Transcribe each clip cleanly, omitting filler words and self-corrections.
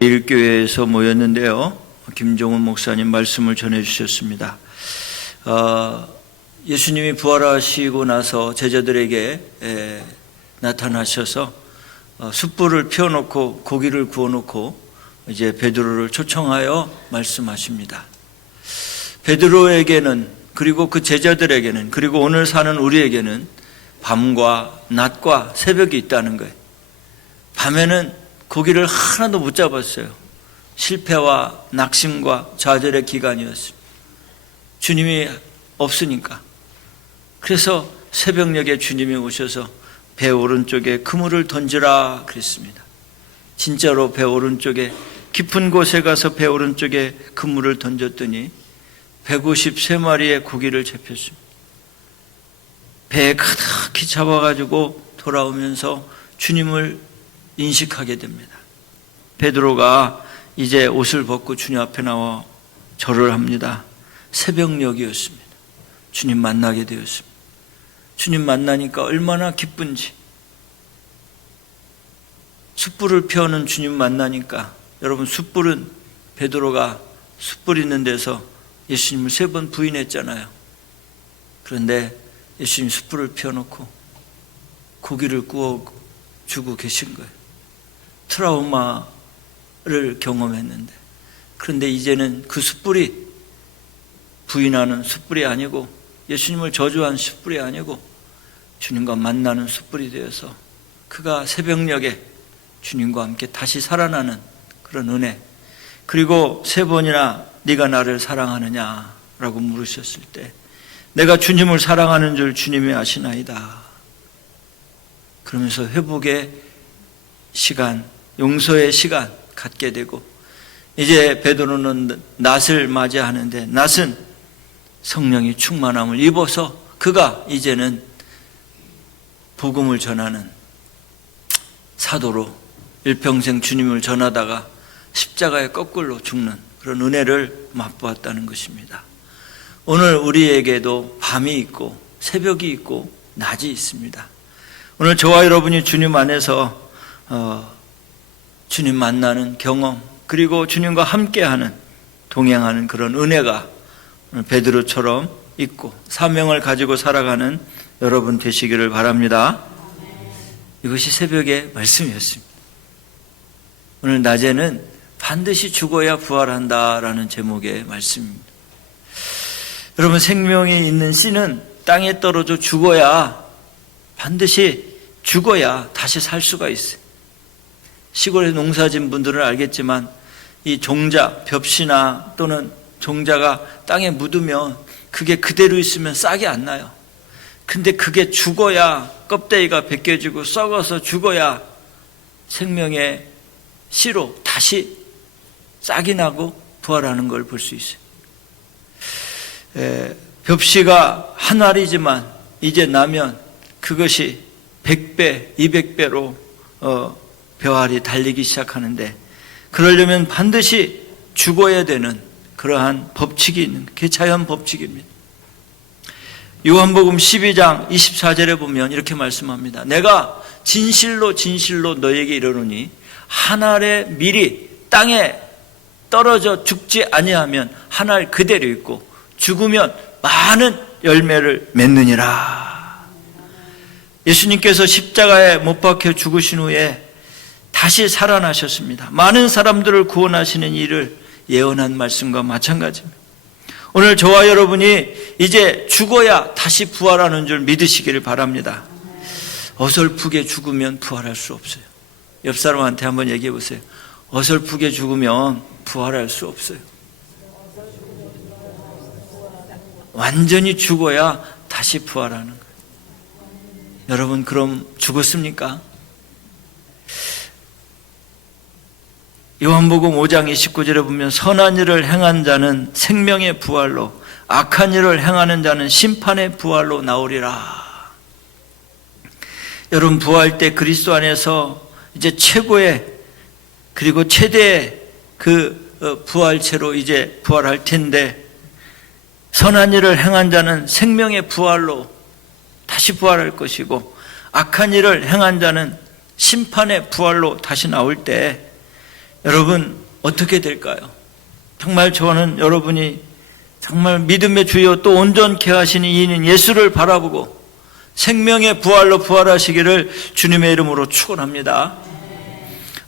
일교회에서 모였는데요. 김종훈 목사님 말씀을 전해주셨습니다. 예수님이 부활하시고 나서 제자들에게 나타나셔서 숯불을 피워놓고 고기를 구워놓고 이제 베드로를 초청하여 말씀하십니다. 베드로에게는, 그리고 그 제자들에게는, 그리고 오늘 사는 우리에게는 밤과 낮과 새벽이 있다는 거예요. 밤에는 고기를 하나도 못 잡았어요. 실패와 낙심과 좌절의 기간이었습니다. 주님이 없으니까. 그래서 새벽녘에 주님이 오셔서 배 오른쪽에 그물을 던지라 그랬습니다. 진짜로 배 오른쪽에, 깊은 곳에 가서 배 오른쪽에 그물을 던졌더니 153마리의 고기를 잡혔습니다. 배에 가득히 잡아가지고 돌아오면서 주님을 인식하게 됩니다. 베드로가 이제 옷을 벗고 주님 앞에 나와 절을 합니다. 새벽녘이었습니다. 주님 만나게 되었습니다. 주님 만나니까 얼마나 기쁜지. 숯불을 피우는 주님 만나니까, 여러분, 숯불은, 베드로가 숯불 있는 데서 예수님을 3번 부인했잖아요. 그런데 예수님 숯불을 피워놓고 고기를 구워주고 계신 거예요. 트라우마를 경험했는데, 그런데 이제는 그 숯불이 부인하는 숯불이 아니고, 예수님을 저주한 숯불이 아니고 주님과 만나는 숯불이 되어서 그가 새벽녘에 주님과 함께 다시 살아나는 그런 은혜. 그리고 3번이나 네가 나를 사랑하느냐라고 물으셨을 때 내가 주님을 사랑하는 줄 주님이 아시나이다. 그러면서 회복의 시간, 용서의 시간 갖게 되고, 이제 베드로는 낮을 맞이하는데, 낮은 성령이 충만함을 입어서 그가 이제는 복음을 전하는 사도로 일평생 주님을 전하다가 십자가에 거꾸로 죽는 그런 은혜를 맛보았다는 것입니다. 오늘 우리에게도 밤이 있고 새벽이 있고 낮이 있습니다. 오늘 저와 여러분이 주님 안에서 주님 만나는 경험, 그리고 주님과 함께하는, 동행하는 그런 은혜가 베드로처럼 있고 사명을 가지고 살아가는 여러분 되시기를 바랍니다. 이것이 새벽의 말씀이었습니다. 오늘 낮에는 반드시 죽어야 부활한다라는 제목의 말씀입니다. 여러분, 생명이 있는 씨는 땅에 떨어져 죽어야, 반드시 죽어야 다시 살 수가 있어요. 시골에 농사진 분들은 알겠지만 이 종자, 벽시나 또는 종자가 땅에 묻으면 그게 그대로 있으면 싹이 안 나요. 근데 그게 죽어야, 껍데기가 벗겨지고 썩어서 죽어야 생명의 씨로 다시 싹이 나고 부활하는 걸 볼 수 있어요. 벽시가 한 알이지만 이제 나면 그것이 100배, 200배로 벼알이 달리기 시작하는데, 그러려면 반드시 죽어야 되는 그러한 법칙이 있는, 그게 자연 법칙입니다. 요한복음 12장 24절에 보면 이렇게 말씀합니다. 내가 진실로 진실로 너에게 이르노니 한 알의 밀이 땅에 떨어져 죽지 아니하면 한 알 그대로 있고 죽으면 많은 열매를 맺느니라. 예수님께서 십자가에 못 박혀 죽으신 후에 다시 살아나셨습니다. 많은 사람들을 구원하시는 일을 예언한 말씀과 마찬가지입니다. 오늘 저와 여러분이 이제 죽어야 다시 부활하는 줄 믿으시기를 바랍니다. 어설프게 죽으면 부활할 수 없어요. 옆 사람한테 한번 얘기해 보세요. 어설프게 죽으면 부활할 수 없어요. 완전히 죽어야 다시 부활하는 거예요. 여러분, 그럼 죽었습니까? 요한복음 5장 29절에 보면 선한 일을 행한 자는 생명의 부활로, 악한 일을 행하는 자는 심판의 부활로 나오리라. 여러분, 부활 때 그리스도 안에서 이제 최고의, 그리고 최대의 그 부활체로 이제 부활할 텐데, 선한 일을 행한 자는 생명의 부활로 다시 부활할 것이고, 악한 일을 행한 자는 심판의 부활로 다시 나올 때 여러분 어떻게 될까요? 정말 저는 여러분이 정말 믿음의 주여 또 온전케 하시는 이인 예수를 바라보고 생명의 부활로 부활하시기를 주님의 이름으로 축원합니다.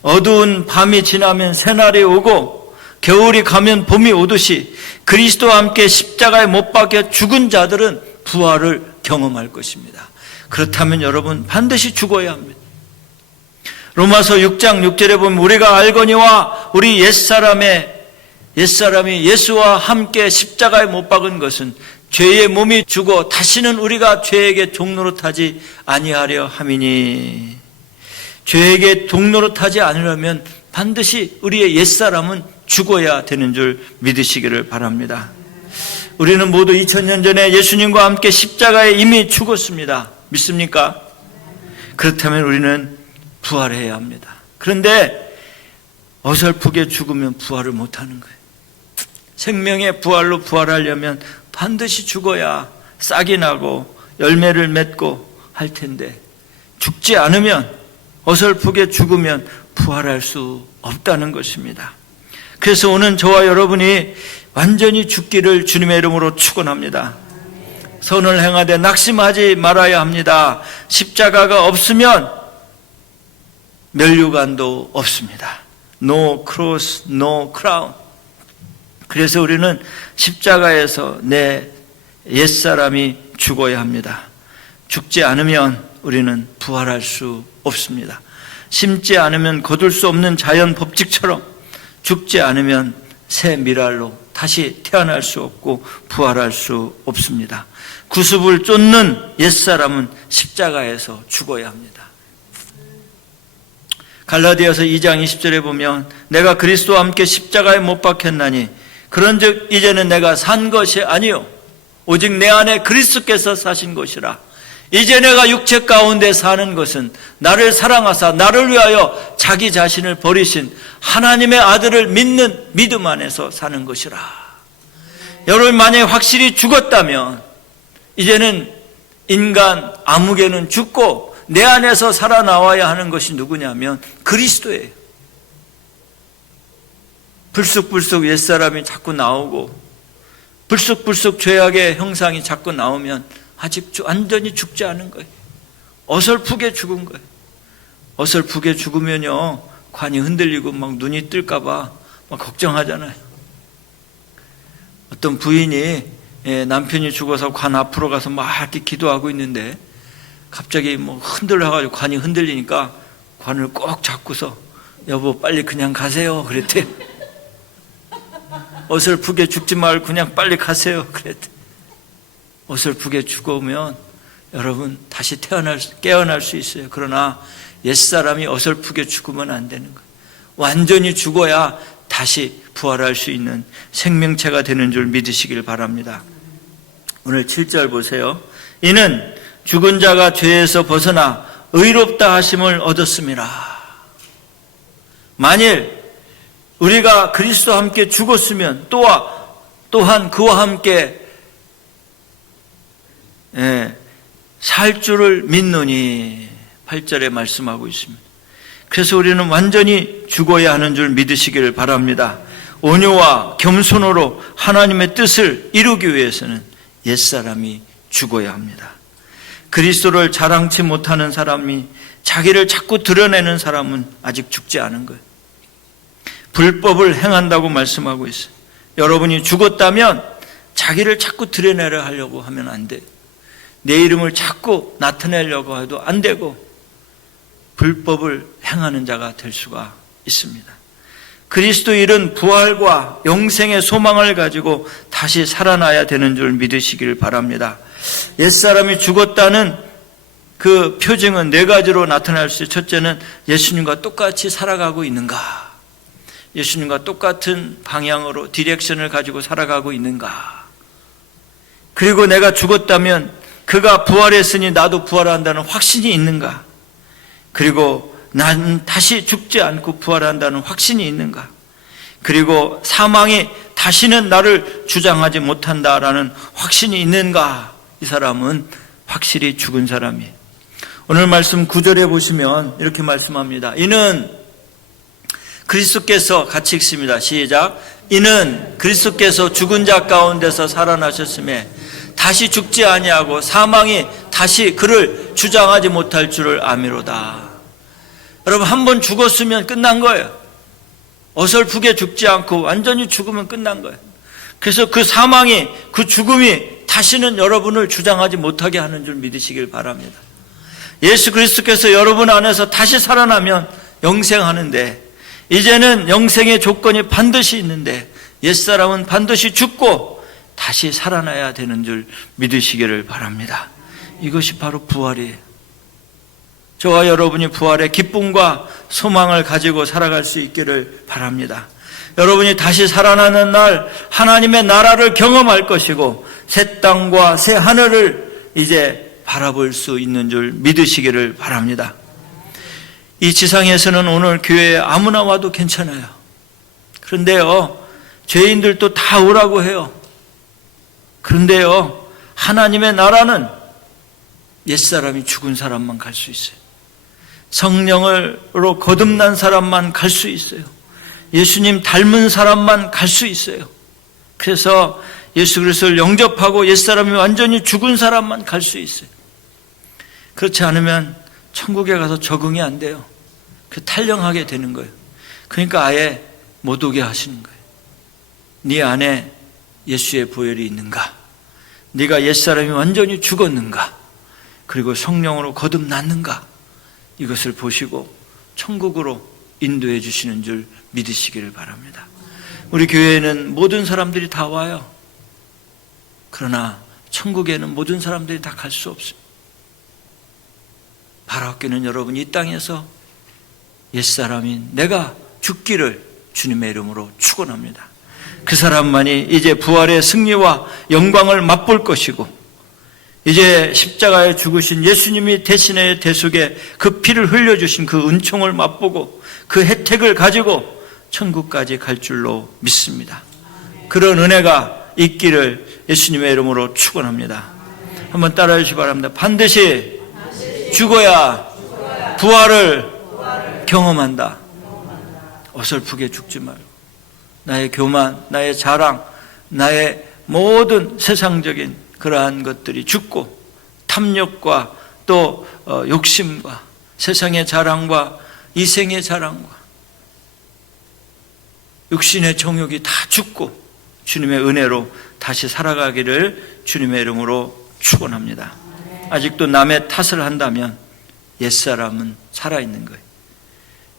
어두운 밤이 지나면 새날이 오고 겨울이 가면 봄이 오듯이 그리스도와 함께 십자가에 못 박혀 죽은 자들은 부활을 경험할 것입니다. 그렇다면 여러분 반드시 죽어야 합니다. 로마서 6장 6절에 보면 우리가 알거니와 우리 옛사람이 예수와 함께 십자가에 못 박은 것은 죄의 몸이 죽어 다시는 우리가 죄에게 종노릇하지 아니하려 함이니, 죄에게 종노릇하지 않으려면 반드시 우리의 옛사람은 죽어야 되는 줄 믿으시기를 바랍니다. 우리는 모두 2000년 전에 예수님과 함께 십자가에 이미 죽었습니다. 믿습니까? 그렇다면 우리는 부활해야 합니다. 그런데 어설프게 죽으면 부활을 못하는 거예요. 생명의 부활로 부활하려면 반드시 죽어야 싹이 나고 열매를 맺고 할 텐데, 죽지 않으면, 어설프게 죽으면 부활할 수 없다는 것입니다. 그래서 오늘 저와 여러분이 완전히 죽기를 주님의 이름으로 축원합니다. 선을 행하되 낙심하지 말아야 합니다. 십자가가 없으면 면류관도 없습니다. No cross, no crown. 그래서 우리는 십자가에서 내 옛사람이 죽어야 합니다. 죽지 않으면 우리는 부활할 수 없습니다. 심지 않으면 거둘 수 없는 자연 법칙처럼 죽지 않으면 새 미랄로 다시 태어날 수 없고 부활할 수 없습니다. 구습을 쫓는 옛사람은 십자가에서 죽어야 합니다. 갈라디아서 2장 20절에 보면 내가 그리스도와 함께 십자가에 못 박혔나니 그런즉 이제는 내가 산 것이 아니요 오직 내 안에 그리스도께서 사신 것이라. 이제 내가 육체 가운데 사는 것은 나를 사랑하사 나를 위하여 자기 자신을 버리신 하나님의 아들을 믿는 믿음 안에서 사는 것이라. 여러분 만약에 확실히 죽었다면 이제는 인간 아무개는 죽고 내 안에서 살아나와야 하는 것이 누구냐면 그리스도예요. 불쑥불쑥 옛사람이 자꾸 나오고 불쑥불쑥 죄악의 형상이 자꾸 나오면 아직 완전히 죽지 않은 거예요. 어설프게 죽은 거예요. 어설프게 죽으면요 관이 흔들리고 막 눈이 뜰까 봐 막 걱정하잖아요. 어떤 부인이 남편이 죽어서 관 앞으로 가서 막 이렇게 기도하고 있는데 갑자기 뭐 흔들려가지고 관이 흔들리니까 관을 꼭 잡고서 여보 빨리 그냥 가세요 그랬대요. 어설프게 죽지 말고 그냥 빨리 가세요 그랬대. 어설프게 죽으면 여러분 다시 깨어날 수 있어요. 그러나 옛사람이 어설프게 죽으면 안 되는 거예요. 완전히 죽어야 다시 부활할 수 있는 생명체가 되는 줄 믿으시길 바랍니다. 오늘 7절 보세요. 이는 죽은 자가 죄에서 벗어나 의롭다 하심을 얻었음이라. 만일 우리가 그리스도와 함께 죽었으면 또한 그와 함께 살 줄을 믿노니 8절에 말씀하고 있습니다. 그래서 우리는 완전히 죽어야 하는 줄 믿으시기를 바랍니다. 온유와 겸손으로 하나님의 뜻을 이루기 위해서는 옛사람이 죽어야 합니다. 그리스도를 자랑치 못하는 사람이 자기를 자꾸 드러내는 사람은 아직 죽지 않은 거예요. 불법을 행한다고 말씀하고 있어요. 여러분이 죽었다면 자기를 자꾸 드러내려 하려고 하면 안 돼요. 내 이름을 자꾸 나타내려고 해도 안 되고 불법을 행하는 자가 될 수가 있습니다. 그리스도 일은 부활과 영생의 소망을 가지고 다시 살아나야 되는 줄 믿으시기를 바랍니다. 옛사람이 죽었다는 그 표징은 네 가지로 나타날 수 있어요. 첫째는 예수님과 똑같이 살아가고 있는가? 예수님과 똑같은 방향으로 디렉션을 가지고 살아가고 있는가? 그리고 내가 죽었다면 그가 부활했으니 나도 부활한다는 확신이 있는가? 그리고 난 다시 죽지 않고 부활한다는 확신이 있는가? 그리고 사망이 다시는 나를 주장하지 못한다라는 확신이 있는가? 이 사람은 확실히 죽은 사람이에요. 오늘 말씀 9절에 보시면 이렇게 말씀합니다. 이는 그리스도께서 같이 읽습니다. 시작. 이는 그리스도께서 죽은 자 가운데서 살아나셨음에 다시 죽지 아니하고 사망이 다시 그를 주장하지 못할 줄을 아미로다. 여러분, 한 번 죽었으면 끝난 거예요. 어설프게 죽지 않고 완전히 죽으면 끝난 거예요. 그래서 그 사망이, 그 죽음이 다시는 여러분을 주장하지 못하게 하는 줄 믿으시길 바랍니다. 예수 그리스도께서 여러분 안에서 다시 살아나면 영생하는데, 이제는 영생의 조건이 반드시 있는데 옛사람은 반드시 죽고 다시 살아나야 되는 줄 믿으시기를 바랍니다. 이것이 바로 부활이에요. 저와 여러분이 부활의 기쁨과 소망을 가지고 살아갈 수 있기를 바랍니다. 여러분이 다시 살아나는 날 하나님의 나라를 경험할 것이고 새 땅과 새 하늘을 이제 바라볼 수 있는 줄 믿으시기를 바랍니다. 이 지상에서는 오늘 교회에 아무나 와도 괜찮아요. 그런데요, 죄인들도 다 오라고 해요. 그런데요, 하나님의 나라는 옛사람이 죽은 사람만 갈 수 있어요. 성령으로 거듭난 사람만 갈 수 있어요. 예수님 닮은 사람만 갈 수 있어요. 그래서 예수 그리스도를 영접하고 옛사람이 완전히 죽은 사람만 갈 수 있어요. 그렇지 않으면 천국에 가서 적응이 안 돼요. 탈령하게 되는 거예요. 그러니까 아예 못 오게 하시는 거예요. 네 안에 예수의 보혈이 있는가? 네가 옛사람이 완전히 죽었는가? 그리고 성령으로 거듭났는가? 이것을 보시고 천국으로 인도해 주시는 줄 믿으시기를 바랍니다. 우리 교회에는 모든 사람들이 다 와요. 그러나 천국에는 모든 사람들이 다 갈 수 없습니다. 바라옵기는 여러분, 이 땅에서 옛사람인 내가 죽기를 주님의 이름으로 축원합니다. 그 사람만이 이제 부활의 승리와 영광을 맛볼 것이고, 이제 십자가에 죽으신 예수님이 대신의 대속에 그 피를 흘려주신 그 은총을 맛보고 그 혜택을 가지고 천국까지 갈 줄로 믿습니다. 그런 은혜가 있기를 예수님의 이름으로 축원합니다. 한번 따라해 주시기 바랍니다. 반드시 죽어야 부활을 경험한다. 어설프게 죽지 말고 나의 교만, 나의 자랑, 나의 모든 세상적인 그러한 것들이 죽고 탐욕과 또 욕심과 세상의 자랑과 이생의 자랑과 육신의 정욕이 다 죽고 주님의 은혜로 다시 살아가기를 주님의 이름으로 축원합니다. 아직도 남의 탓을 한다면 옛사람은 살아있는 거예요.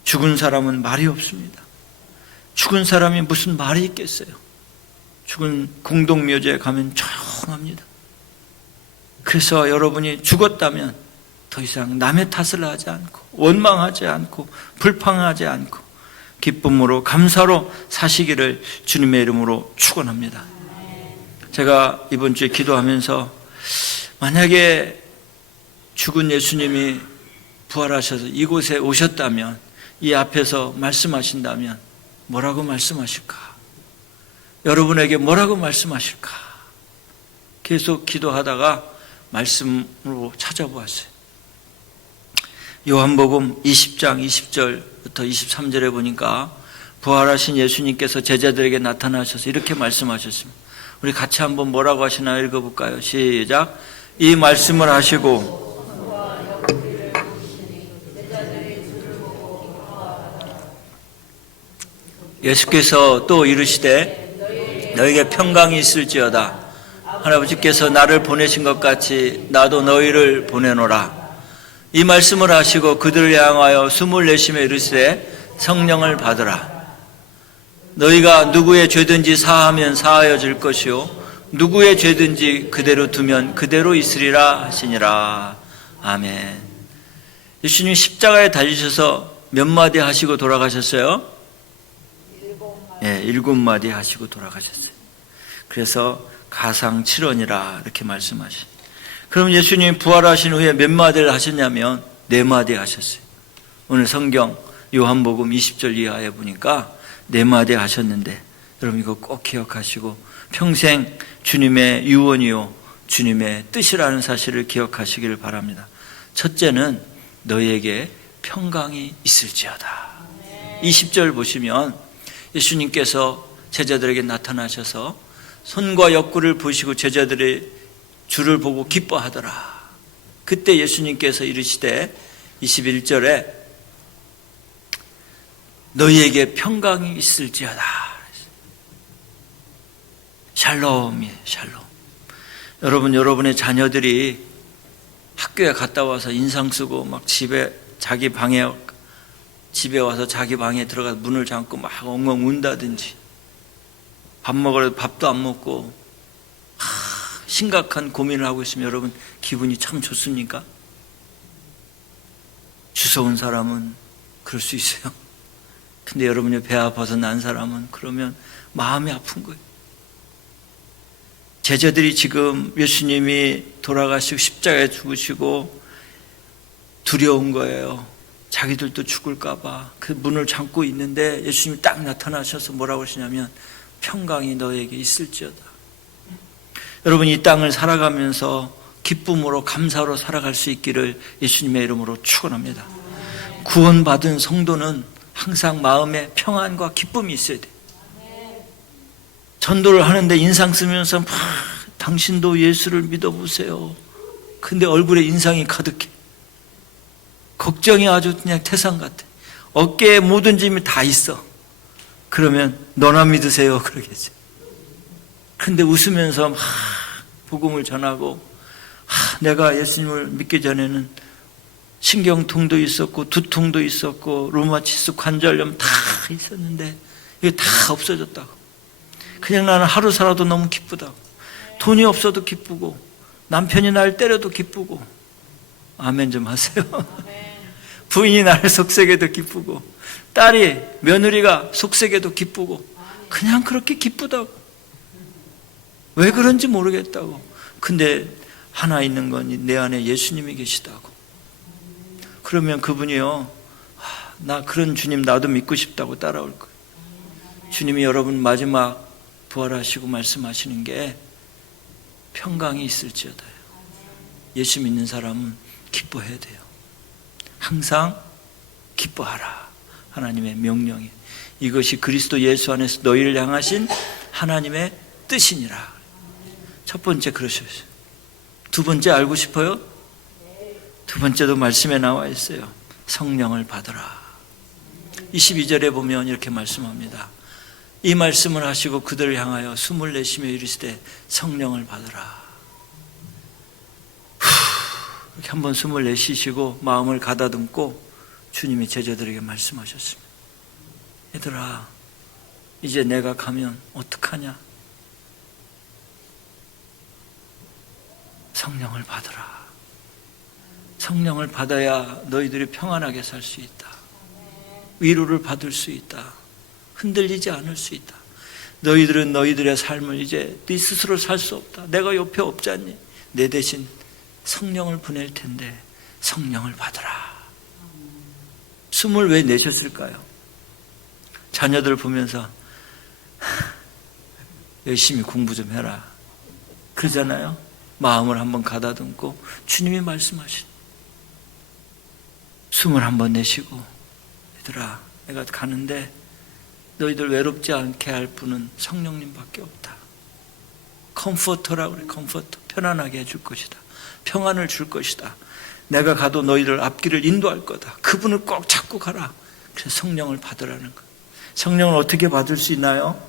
죽은 사람은 말이 없습니다. 죽은 사람이 무슨 말이 있겠어요? 죽은 공동묘지에 가면 조용합니다. 그래서 여러분이 죽었다면 더 이상 남의 탓을 하지 않고 원망하지 않고 불평하지 않고 기쁨으로 감사로 사시기를 주님의 이름으로 축원합니다. 제가 이번 주에 기도하면서 만약에 죽은 예수님이 부활하셔서 이곳에 오셨다면, 이 앞에서 말씀하신다면 뭐라고 말씀하실까? 여러분에게 뭐라고 말씀하실까? 계속 기도하다가 말씀으로 찾아보았어요. 요한복음 20장 20절부터 23절에 보니까 부활하신 예수님께서 제자들에게 나타나셔서 이렇게 말씀하셨습니다. 우리 같이 한번 뭐라고 하시나요? 읽어볼까요? 시작. 이 말씀을 하시고 예수께서 또 이르시되 너에게 평강이 있을지어다. 할아버지께서 나를 보내신 것 같이 나도 너희를 보내노라. 이 말씀을 하시고 그들을 향하여 숨을 내쉬며 이르시되 성령을 받으라. 너희가 누구의 죄든지 사하면 사하여질 것이요 누구의 죄든지 그대로 두면 그대로 있으리라 하시니라. 아멘. 예수님 십자가에 달리셔서 몇 마디 하시고 돌아가셨어요? 7마디 하시고 돌아가셨어요. 그래서 가상칠언이라 이렇게 말씀하시죠. 그럼 예수님이 부활하신 후에 몇 마디를 하셨냐면 4마디 하셨어요. 오늘 성경 요한복음 20절 이하에 보니까 4마디 하셨는데, 여러분 이거 꼭 기억하시고 평생 주님의 유언이요 주님의 뜻이라는 사실을 기억하시기를 바랍니다. 첫째는 너희에게 평강이 있을지어다. 20절 보시면 예수님께서 제자들에게 나타나셔서 손과 옆구리를 보시고 제자들의 주를 보고 기뻐하더라. 그때 예수님께서 이르시되 21절에 너희에게 평강이 있을지어다. 샬롬이에요. 샬롬. 여러분, 여러분의 자녀들이 학교에 갔다 와서 인상 쓰고 막 집에 와서 자기 방에 들어가서 문을 잠고 막 엉엉 운다든지, 밥 먹으려도 밥도 안 먹고 심각한 고민을 하고 있으면 여러분 기분이 참 좋습니까? 주워온 사람은 그럴 수 있어요. 근데 여러분이 배 아파서 난 사람은 그러면 마음이 아픈 거예요. 제자들이 지금 예수님이 돌아가시고 십자가에 죽으시고 두려운 거예요. 자기들도 죽을까 봐. 그 문을 잠고 있는데 예수님이 딱 나타나셔서 뭐라고 하시냐면 평강이 너에게 있을지어다. 여러분, 이 땅을 살아가면서 기쁨으로 감사로 살아갈 수 있기를 예수님의 이름으로 축원합니다. 구원받은 성도는 항상 마음에 평안과 기쁨이 있어야 돼요. 전도를 하는데 인상 쓰면서 막 당신도 예수를 믿어보세요. 근데 얼굴에 인상이 가득해. 걱정이 아주 그냥 태산 같아. 어깨에 모든 짐이 다 있어. 그러면 너나 믿으세요 그러겠지. 근데 웃으면서 막 복음을 전하고, 내가 예수님을 믿기 전에는 신경통도 있었고 두통도 있었고 류마티스 관절염 다 있었는데 이게 다 없어졌다고. 그냥 나는 하루 살아도 너무 기쁘다고. 돈이 없어도 기쁘고 남편이 날 때려도 기쁘고. 아멘 좀 하세요. 부인이 나를 속색해도 기쁘고 딸이 며느리가 속색해도 기쁘고 그냥 그렇게 기쁘다고. 왜 그런지 모르겠다고. 근데 하나 있는 건 내 안에 예수님이 계시다고. 그러면 그분이요, 나 그런 주님 나도 믿고 싶다고 따라올 거예요. 주님이 여러분 마지막 부활하시고 말씀하시는 게 평강이 있을지어다요. 예수 믿는 사람은 기뻐해야 돼요. 항상 기뻐하라. 하나님의 명령이. 이것이 그리스도 예수 안에서 너희를 향하신 하나님의 뜻이니라. 첫 번째 그러셨어요. 두 번째 알고 싶어요? 두 번째도 말씀에 나와 있어요. 성령을 받으라. 22절에 보면 이렇게 말씀합니다. 이 말씀을 하시고 그들을 향하여 숨을 내쉬며 이르시되 성령을 받으라. 이렇게 한번 숨을 내쉬시고 마음을 가다듬고 주님이 제자들에게 말씀하셨습니다. 얘들아, 이제 내가 가면 어떡하냐? 성령을 받으라. 성령을 받아야 너희들이 평안하게 살 수 있다. 위로를 받을 수 있다. 흔들리지 않을 수 있다. 너희들은 너희들의 삶을 이제 네 스스로 살 수 없다. 내가 옆에 없지 않니? 내 대신 성령을 보낼 텐데 성령을 받으라. 숨을 왜 내셨을까요? 자녀들 보면서 열심히 공부 좀 해라 그러잖아요. 마음을 한번 가다듬고 주님이 말씀하신 숨을 한번 내쉬고, 얘들아, 내가 가는데 너희들 외롭지 않게 할 분은 성령님밖에 없다. 컴포터라고 그래. 컴포터. 편안하게 해줄 것이다. 평안을 줄 것이다. 내가 가도 너희들 앞길을 인도할 거다. 그분을 꼭 찾고 가라. 그래서 성령을 받으라는 거. 성령을 어떻게 받을 수 있나요?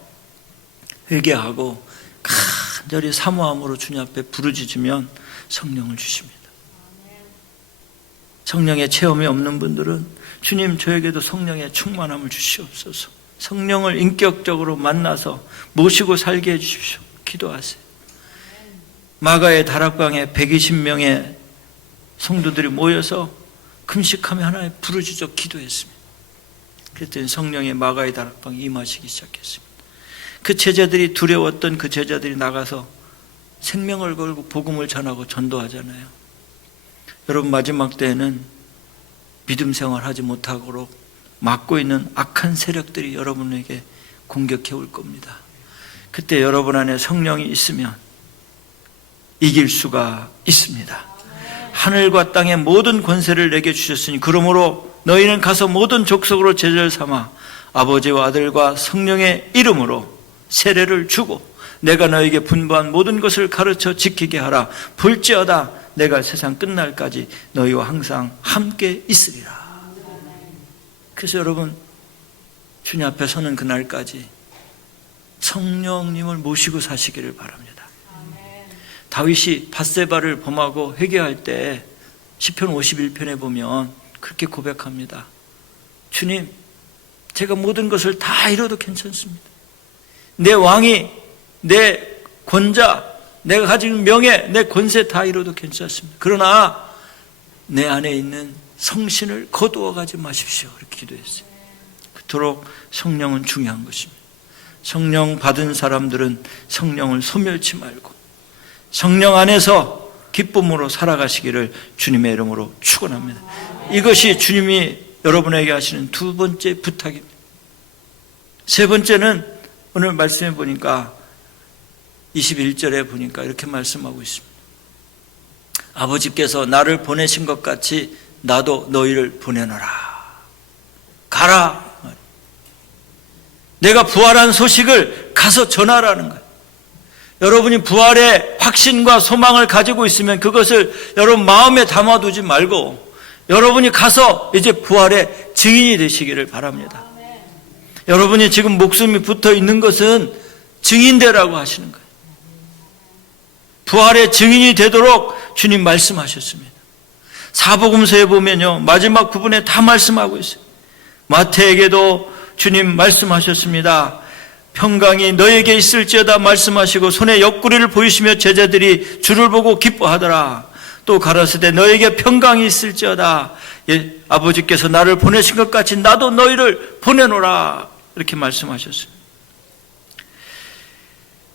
회개하고 간절히 사모함으로 주님 앞에 부르짖으면 성령을 주십니다. 성령의 체험이 없는 분들은 주님, 저에게도 성령의 충만함을 주시옵소서. 성령을 인격적으로 만나서 모시고 살게 해주십시오. 기도하세요. 마가의 다락방에 120명의 성도들이 모여서 금식하며 하나님 부르짖어 기도했습니다. 그랬더니 성령의 마가의 다락방에 임하시기 시작했습니다. 그 제자들이 두려웠던 그 제자들이 나가서 생명을 걸고 복음을 전하고 전도하잖아요. 여러분, 마지막 때에는 믿음 생활하지 못하도록 막고 있는 악한 세력들이 여러분에게 공격해 올 겁니다. 그때 여러분 안에 성령이 있으면 이길 수가 있습니다. 하늘과 땅의 모든 권세를 내게 주셨으니 그러므로 너희는 가서 모든 족속으로 제자를 삼아 아버지와 아들과 성령의 이름으로 세례를 주고 내가 너에게 분부한 모든 것을 가르쳐 지키게 하라. 볼지어다 내가 세상 끝날까지 너희와 항상 함께 있으리라. 그래서 여러분, 주님 앞에 서는 그날까지 성령님을 모시고 사시기를 바랍니다. 다윗이 밧세바를 범하고 회개할 때 시편 51편에 보면 그렇게 고백합니다. 주님, 제가 모든 것을 다 잃어도 괜찮습니다. 내 왕이, 내 권자, 내가 가지고 있는 명예, 내 권세 다 잃어도 괜찮습니다. 그러나 내 안에 있는 성신을 거두어 가지 마십시오. 이렇게 기도했어요. 그토록 성령은 중요한 것입니다. 성령 받은 사람들은 성령을 소멸치 말고 성령 안에서 기쁨으로 살아가시기를 주님의 이름으로 축원합니다. 이것이 주님이 여러분에게 하시는 두 번째 부탁입니다. 세 번째는 오늘 말씀해 보니까 21절에 보니까 이렇게 말씀하고 있습니다. 아버지께서 나를 보내신 것 같이 나도 너희를 보내노라. 가라. 내가 부활한 소식을 가서 전하라는 거예요. 여러분이 부활의 확신과 소망을 가지고 있으면 그것을 여러분 마음에 담아두지 말고 여러분이 가서 이제 부활의 증인이 되시기를 바랍니다. 여러분이 지금 목숨이 붙어 있는 것은 증인되라고 하시는 거예요. 부활의 증인이 되도록 주님 말씀하셨습니다. 사복음서에 보면요, 마지막 부분에 다 말씀하고 있어요. 마태에게도 주님 말씀하셨습니다. 평강이 너에게 있을지어다 말씀하시고 손에 옆구리를 보이시며 제자들이 주를 보고 기뻐하더라. 또 가라사대 너에게 평강이 있을지어다. 아버지께서 나를 보내신 것 같이 나도 너희를 보내노라. 이렇게 말씀하셨어요.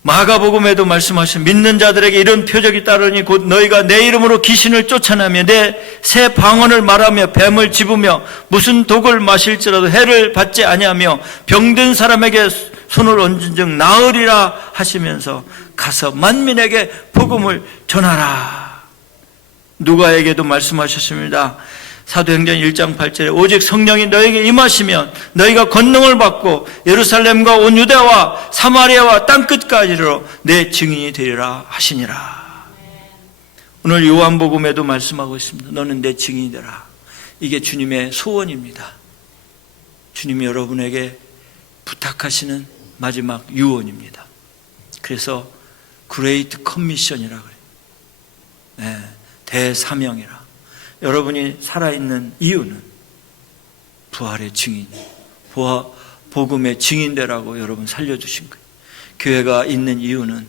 마가복음에도 말씀하신 믿는 자들에게 이런 표적이 따르니 곧 너희가 내 이름으로 귀신을 쫓아내며 내 새 방언을 말하며 뱀을 집으며 무슨 독을 마실지라도 해를 받지 아니하며 병든 사람에게 손을 얹은 즉 나으리라 하시면서 가서 만민에게 복음을 전하라. 누가에게도 말씀하셨습니다. 사도행전 1장 8절에 오직 성령이 너에게 임하시면 너희가 권능을 받고 예루살렘과 온 유대와 사마리아와 땅끝까지로 내 증인이 되리라 하시니라. 오늘 요한복음에도 말씀하고 있습니다. 너는 내 증인이 되라. 이게 주님의 소원입니다. 주님이 여러분에게 부탁하시는 마지막 유언입니다. 그래서 그레이트 커미션이라고 그래요. 네, 대사명이라. 여러분이 살아있는 이유는 부활의 증인, 복음의 증인되라고 여러분 살려주신 거예요. 교회가 있는 이유는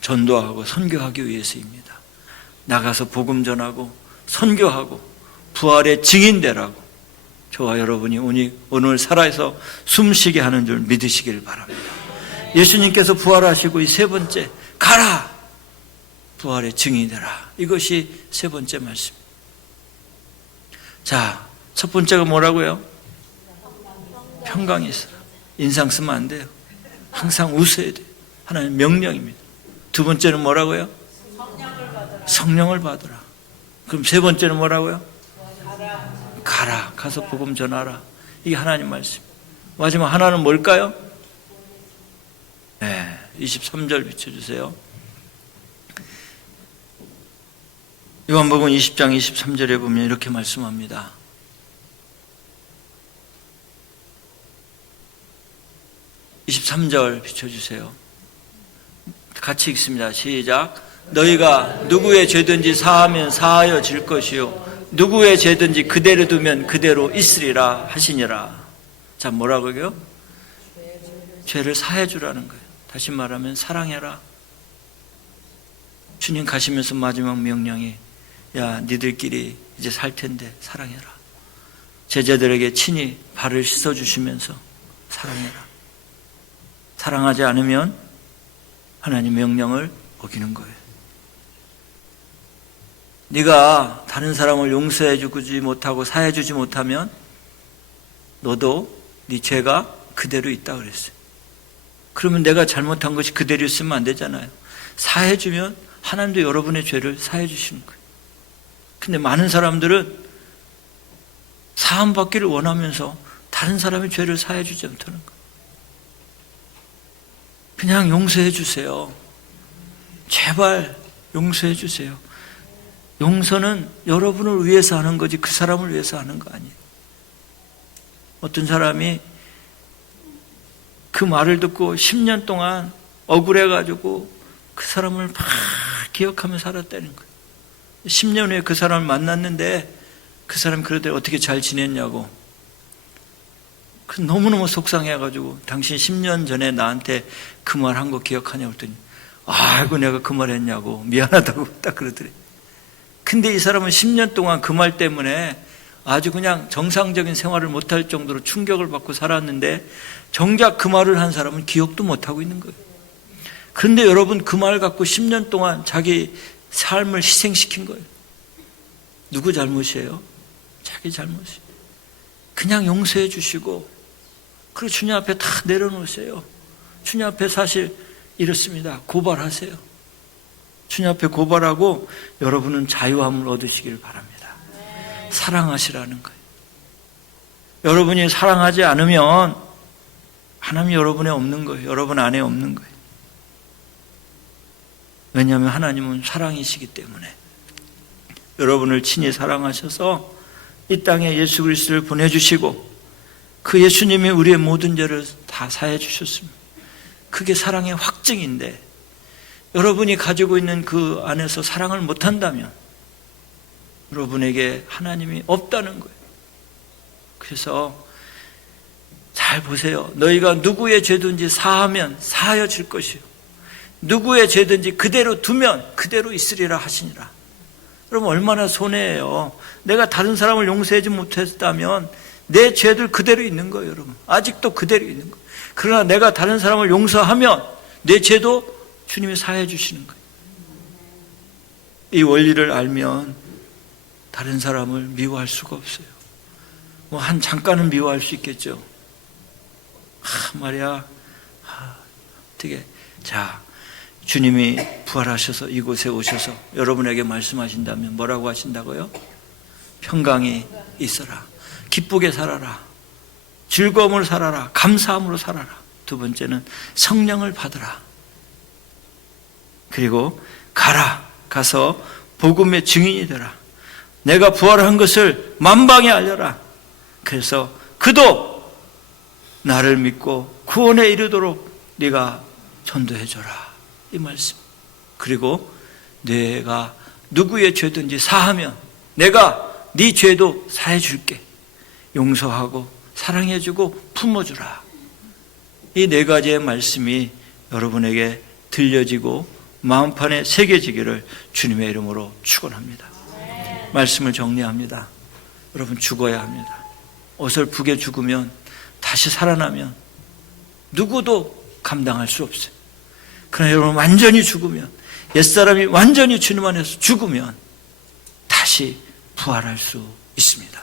전도하고 선교하기 위해서입니다. 나가서 복음 전하고 선교하고 부활의 증인되라고 저와 여러분이 오늘 살아서 숨쉬게 하는 줄 믿으시길 바랍니다. 예수님께서 부활하시고 이 세 번째, 가라! 부활의 증인이 되라. 이것이 세 번째 말씀. 자, 첫 번째가 뭐라고요? 평강이 있어라. 인상 쓰면 안 돼요. 항상 웃어야 돼요. 하나님 명령입니다. 두 번째는 뭐라고요? 성령을 받으라. 그럼 세 번째는 뭐라고요? 가라. 가서 복음 전하라. 이게 하나님 말씀. 마지막 하나는 뭘까요? 네, 23절 비춰주세요. 요한복음 20장 23절에 보면 이렇게 말씀합니다. (23절) 비춰주세요. 같이 읽습니다. 시작. 너희가 누구의 죄든지 사하면 사하여질 것이요 누구의 죄든지 그대로 두면 그대로 있으리라 하시니라. 자, 뭐라고요? 죄를 사해 주라는 거예요. 다시 말하면 사랑해라. 주님 가시면서 마지막 명령이 야, 니들끼리 이제 살 텐데 사랑해라. 제자들에게 친히 발을 씻어주시면서 사랑해라. 사랑하지 않으면 하나님 명령을 어기는 거예요. 네가 다른 사람을 용서해주지 못하고 사해주지 못하면 너도 네 죄가 그대로 있다 그랬어요. 그러면 내가 잘못한 것이 그대로 있으면 안 되잖아요. 사해주면 하나님도 여러분의 죄를 사해주시는 거예요. 근데 많은 사람들은 사함받기를 원하면서 다른 사람의 죄를 사해 주지 못하는 거예요. 그냥 용서해 주세요. 제발 용서해 주세요. 용서는 여러분을 위해서 하는 거지 그 사람을 위해서 하는 거 아니에요. 어떤 사람이 그 말을 듣고 10년 동안 억울해가지고 그 사람을 막 기억하며 살았다는 거예요. 10년 후에 그 사람을 만났는데 그 사람이 그러더니 어떻게 잘 지냈냐고. 너무너무 속상해가지고 당신 10년 전에 나한테 그 말 한 거 기억하냐고 그랬더니 아이고 내가 그 말 했냐고 미안하다고 딱 그러더래. 근데 이 사람은 10년 동안 그 말 때문에 아주 그냥 정상적인 생활을 못할 정도로 충격을 받고 살았는데 정작 그 말을 한 사람은 기억도 못하고 있는 거예요. 그런데 여러분 그 말 갖고 10년 동안 자기 삶을 희생시킨 거예요. 누구 잘못이에요? 자기 잘못이에요. 그냥 용서해 주시고 그리고 주님 앞에 다 내려놓으세요. 주님 앞에 사실 이렇습니다. 고발하세요. 주님 앞에 고발하고 여러분은 자유함을 얻으시길 바랍니다. 사랑하시라는 거예요. 여러분이 사랑하지 않으면 하나님이 여러분에 없는 거예요. 여러분 안에 없는 거예요. 왜냐하면 하나님은 사랑이시기 때문에 여러분을 친히 사랑하셔서 이 땅에 예수 그리스도를 보내주시고 그 예수님이 우리의 모든 죄를 다 사해 주셨습니다. 그게 사랑의 확증인데 여러분이 가지고 있는 그 안에서 사랑을 못한다면 여러분에게 하나님이 없다는 거예요. 그래서 잘 보세요. 너희가 누구의 죄든지 사하면 사하여 질 것이요 누구의 죄든지 그대로 두면 그대로 있으리라 하시니라. 그럼 얼마나 손해예요. 내가 다른 사람을 용서하지 못했다면 내 죄들 그대로 있는 거예요. 여러분 아직도 그대로 있는 거예요. 그러나 내가 다른 사람을 용서하면 내 죄도 주님이 사해 주시는 거예요. 이 원리를 알면 다른 사람을 미워할 수가 없어요. 뭐 한 잠깐은 미워할 수 있겠죠. 말이야. 어떻게 자 주님이 부활하셔서 이곳에 오셔서 여러분에게 말씀하신다면 뭐라고 하신다고요? 평강이 있어라. 기쁘게 살아라. 즐거움을 살아라. 감사함으로 살아라. 두 번째는 성령을 받으라. 그리고 가라. 가서 복음의 증인이 되라. 내가 부활한 것을 만방에 알려라. 그래서 그도 나를 믿고 구원에 이르도록 네가 전도해줘라. 이 말씀. 그리고 내가 누구의 죄든지 사하면 내가 네 죄도 사해 줄게. 용서하고 사랑해주고 품어주라. 이 네 가지의 말씀이 여러분에게 들려지고 마음판에 새겨지기를 주님의 이름으로 축원합니다. 말씀을 정리합니다. 여러분 죽어야 합니다. 어설프게 죽으면 다시 살아나면 누구도 감당할 수 없어요. 그러나 여러분 완전히 죽으면 옛사람이 완전히 주님 안에서 죽으면 다시 부활할 수 있습니다.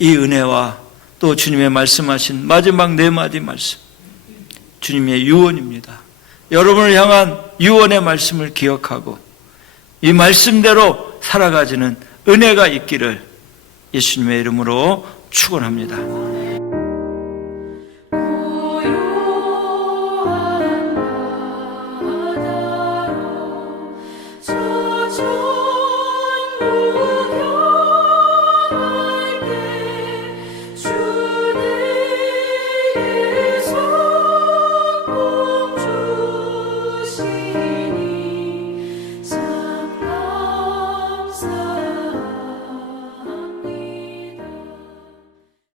이 은혜와 또 주님의 말씀하신 마지막 네 마디 말씀 주님의 유언입니다. 여러분을 향한 유언의 말씀을 기억하고 이 말씀대로 살아가지는 은혜가 있기를 예수님의 이름으로 축원합니다. 주